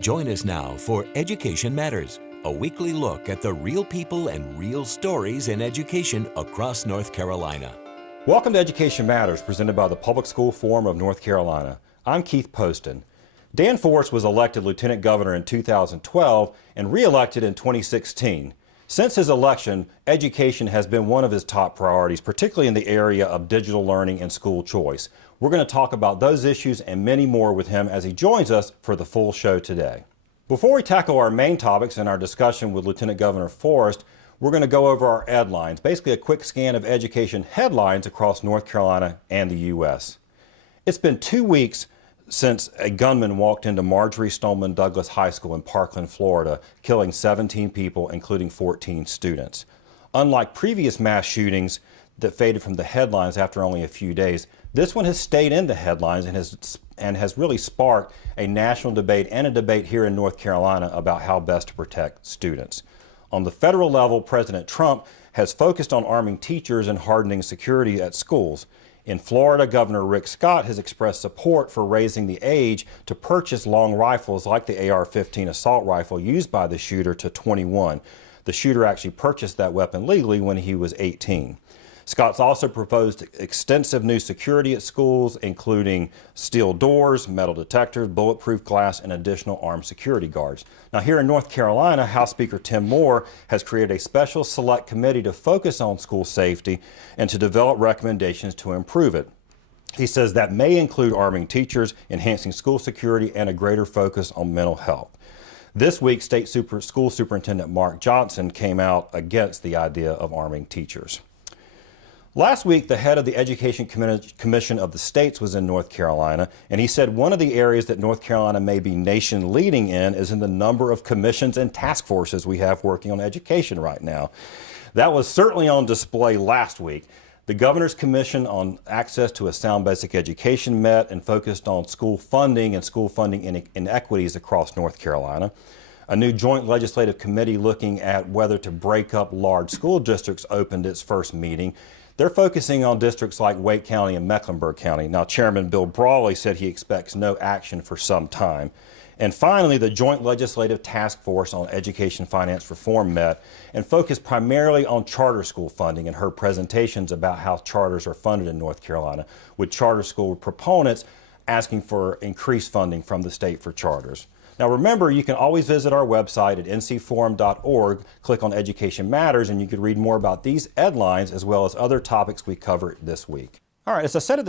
Join us now for Education Matters, a weekly look at the real people and real stories in education across North Carolina. Welcome to Education Matters, presented by the Public School Forum of North Carolina. I'm Keith Poston. Dan Forrest was elected Lieutenant Governor in 2012 and re-elected in 2016. Since his election, education has been one of his top priorities, particularly in the area of digital learning and school choice. We're going to talk about those issues and many more with him as he joins us for the full show today. Before we tackle our main topics in our discussion with Lieutenant Governor Forrest, we're going to go over our Edlines, basically a quick scan of education headlines across North Carolina and the U.S. It's been 2 weeks since a gunman walked into Marjorie Stoneman Douglas High School in Parkland, Florida, killing 17 people, including 14 students. Unlike previous mass shootings that faded from the headlines after only a few days, this one has stayed in the headlines and has really sparked a national debate and a debate here in North Carolina about how best to protect students. On the federal level, President Trump has focused on arming teachers and hardening security at schools. In Florida, Governor Rick Scott has expressed support for raising the age to purchase long rifles like the AR-15 assault rifle used by the shooter to 21. The shooter actually purchased that weapon legally when he was 18. Scott's also proposed extensive new security at schools, including steel doors, metal detectors, bulletproof glass, and additional armed security guards. Now, here in North Carolina, House Speaker Tim Moore has created a special select committee to focus on school safety and to develop recommendations to improve it. He says that may include arming teachers, enhancing school security, and a greater focus on mental health. This week, School Superintendent Mark Johnson came out against the idea of arming teachers. Last week, the head of the Education Commission of the states was in North Carolina, and he said one of the areas that North Carolina may be nation leading in is in the number of commissions and task forces we have working on education right now. That was certainly on display last week. The Governor's Commission on Access to a Sound Basic Education met and focused on school funding and school funding inequities across North Carolina. A new joint legislative committee looking at whether to break up large school districts opened its first meeting. They're focusing on districts like Wake County and Mecklenburg County. Now, Chairman Bill Brawley said he expects no action for some time. And finally, the Joint Legislative Task Force on Education Finance Reform met and focused primarily on charter school funding and heard presentations about how charters are funded in North Carolina, with charter school proponents asking for increased funding from the state for charters. Now remember, you can always visit our website at ncforum.org, click on Education Matters, and you can read more about these headlines as well as other topics we cover this week. All right, as I said at the